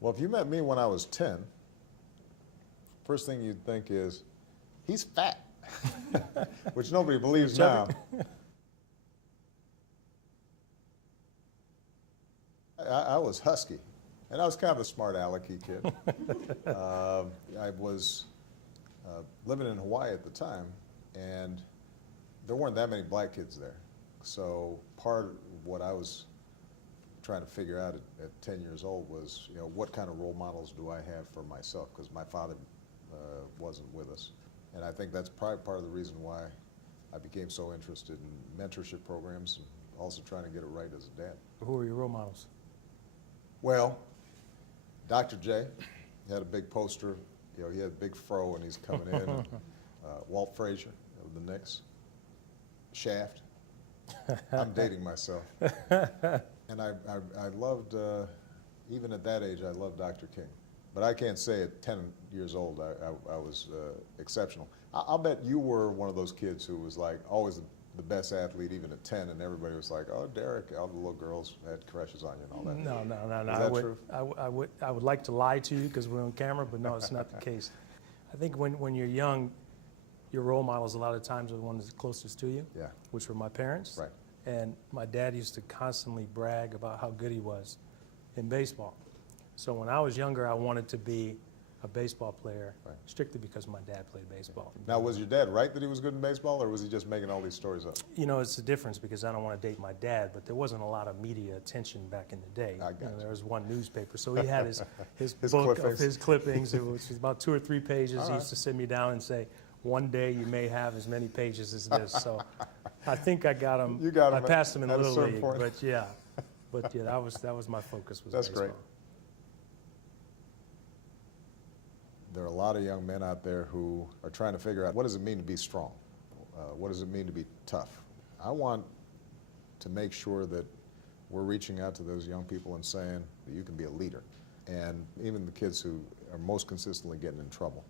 Well, if you met me when I was 10, first thing you'd think is, he's fat, which nobody believes now. I was husky, and I was kind of a smart alecky kid. I was living in Hawaii at the time, and there weren't that many black kids there. So part of what I was trying to figure out at 10 years old was, what kind of role models do I have for myself? Because my father wasn't with us. And I think that's probably part of the reason why I became so interested in mentorship programs and also trying to get it right as a dad. Who are your role models? Well, Dr. J had a big poster. He had a big fro and he's coming in. And, Walt Frazier of the Knicks. Shaft. I'm dating myself. And I loved, even at that age, I loved Dr. King. But I can't say at 10 years old I was exceptional. I'll bet you were one of those kids who was like always the best athlete even at 10, and everybody was like, oh, Derek, all the little girls had crushes on you and all that. No. Is that true? I would like to lie to you because we're on camera, but no, it's not the case. I think when you're young, your role models a lot of times are the ones closest to you, Yeah. which were my parents. Right. And my dad used to constantly brag about how good he was in baseball. So when I was younger, I wanted to be a baseball player, Right. strictly because my dad played baseball. Now, was your dad right that he was good in baseball, or was he just making all these stories up? It's a difference because I don't want to date my dad, but there wasn't a lot of media attention back in the day. I got you. There was one newspaper, so he had his His book clippings. of his clippings. It was about 2 or 3 pages. All He right. used to sit me down and say, one day you may have as many pages as this. So I think I got him. You got him I passed him in at a Little certain League, point. but yeah, that was my focus. Was That's baseball. great. There are a lot of young men out there who are trying to figure out, what does it mean to be strong? What does it mean to be tough? I want to make sure that we're reaching out to those young people and saying that you can be a leader. And even the kids who are most consistently getting in trouble,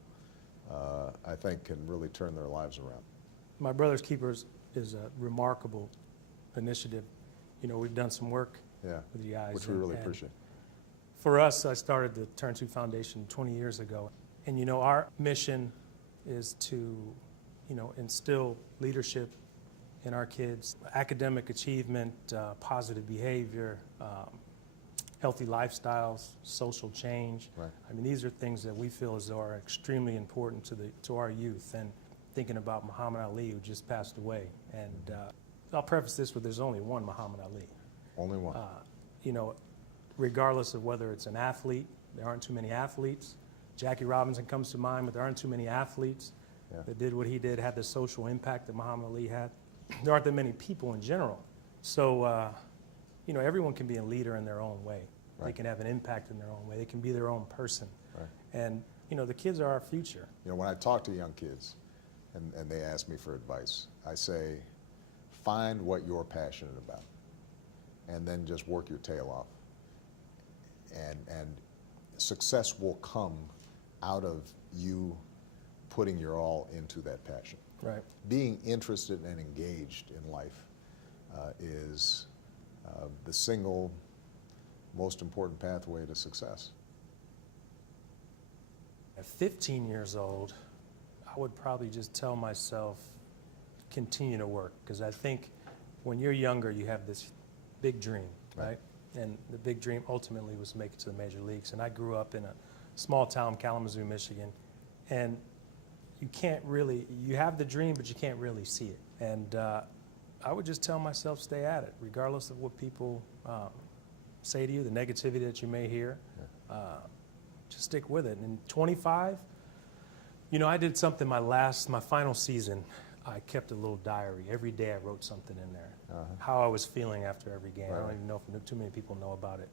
I think can really turn their lives around. My Brother's Keepers is a remarkable initiative. We've done some work Yeah, with you guys. which we really and appreciate. For us, I started the Turn 2 Foundation 20 years ago. And our mission is to, instill leadership in our kids, academic achievement, positive behavior, healthy lifestyles, social change. Right. I mean, these are things that we feel as though are extremely important to our youth. And thinking about Muhammad Ali, who just passed away. And I'll preface this with there's only one Muhammad Ali. Only one. Regardless of whether it's an athlete, there aren't too many athletes. Jackie Robinson comes to mind, but there aren't too many athletes that did what he did, had the social impact that Muhammad Ali had. There aren't that many people in general. So, everyone can be a leader in their own way. Right. They can have an impact in their own way. They can be their own person. Right. And, the kids are our future. When I talk to young kids and they ask me for advice, I say, find what you're passionate about and then just work your tail off. And success will come out of you putting your all into that passion. Right. Being interested and engaged in life is the single most important pathway to success. At 15 years old, I would probably just tell myself, continue to work. Because I think when you're younger, you have this big dream, right? And the big dream ultimately was to make it to the major leagues. And I grew up in a small town, Kalamazoo, Michigan. And you have the dream, but you can't really see it. And I would just tell myself, stay at it, regardless of what people say to you, the negativity that you may hear. Just stick with it. And 25, I did something my final season. I kept a little diary. Every day I wrote something in there, how I was feeling after every game. Right. I don't even know if too many people know about it.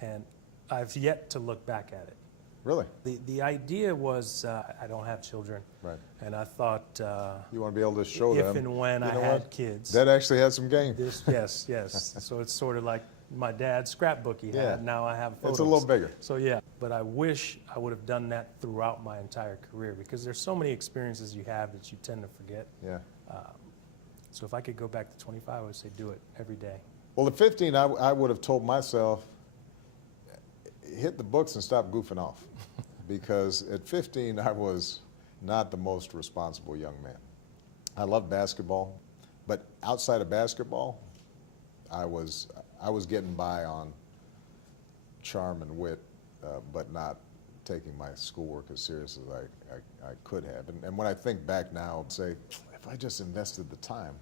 And I've yet to look back at it. Really? The idea was, I don't have children. Right. And I thought, You want to be able to show if them. and when I know had what? kids. That actually has some game. Yes. So it's sort of like my dad's scrapbook he had. Yeah. Now I have photos. It's a little bigger. So yeah, but I wish I would have done that throughout my entire career because there's so many experiences you have that you tend to forget. Yeah. So if I could go back to 25, I would say do it every day. Well, at 15, I would have told myself, hit the books and stop goofing off. Because at 15, I was not the most responsible young man. I loved basketball, but outside of basketball, I was getting by on charm and wit, but not taking my schoolwork as serious as I could have. And when I think back now, I'd say, if I just invested the time,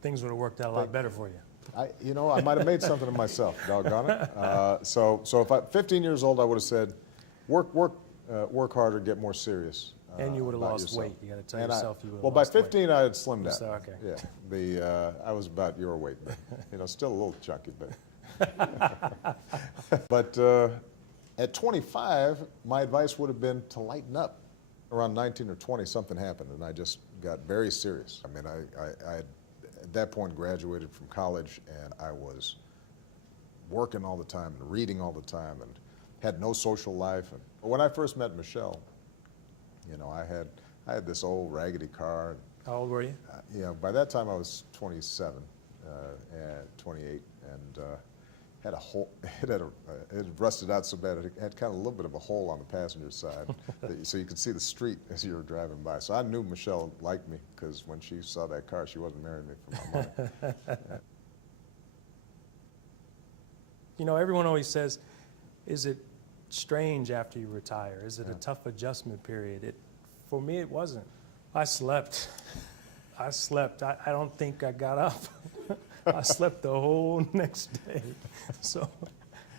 Things would have worked out a lot better for you. I might have made something of myself, doggone it. So if 15 years old, I would have said, work harder, get more serious. And you would have about lost yourself. weight. You got to tell And yourself you would have well, by lost weight. 15, I had slimmed down. So, okay. Yeah, I was about your weight, but still a little chunky, but. But at 25, my advice would have been to lighten up. Around 19 or 20, something happened, and I just got very serious. I mean, I had, at that point, graduated from college, and I was working all the time and reading all the time and had no social life. And when I first met Michelle, I had this old raggedy car. How old were you? By that time I was 27, and 28, and had a hole. It rusted out so bad it had kind of a little bit of a hole on the passenger side, so you could see the street as you were driving by. So I knew Michelle liked me because when she saw that car, she wasn't marrying me for my money. Everyone always says, "Is it strange after you retire? Is it a tough adjustment period?" For me, it wasn't. I slept. I don't think I got up. I slept the whole next day. So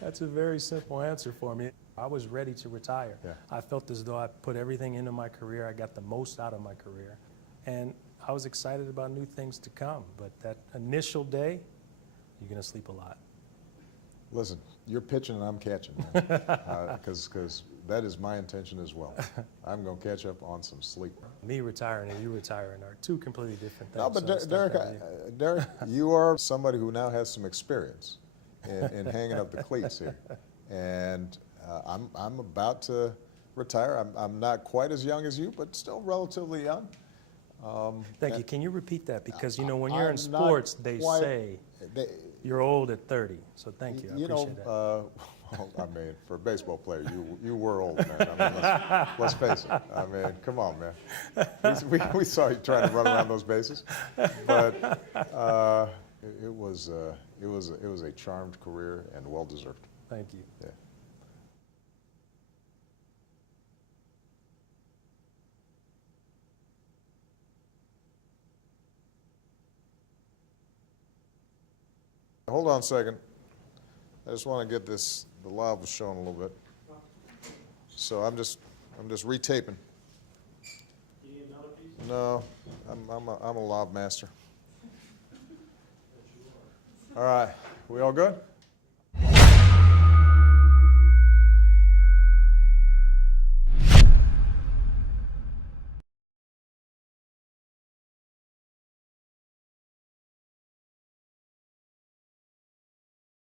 that's a very simple answer for me. I was ready to retire. Yeah. I felt as though I put everything into my career. I got the most out of my career. And I was excited about new things to come. But that initial day, you're going to sleep a lot. Listen, you're pitching and I'm catching, because that is my intention as well. I'm going to catch up on some sleep. Me retiring and you retiring are two completely different things. No, but so it's not Derek, that Derek, you are somebody who now has some experience in hanging up the cleats here, and I'm about to retire. I'm not quite as young as you, but still relatively young. Thank you. Can you repeat that? Because, when you're in I'm not sports, they quite- say they- you're old at 30. So thank you. I appreciate that. well, I mean, for a baseball player, you were old, man. I mean, let's face it. I mean, come on, man. We saw you trying to run around those bases, but it was a charmed career and well deserved. Thank you. Yeah. Hold on a second. I just want to get the lav shown a little bit. So I'm just retaping. You need another piece? No, I'm a lav master. All right, we all good?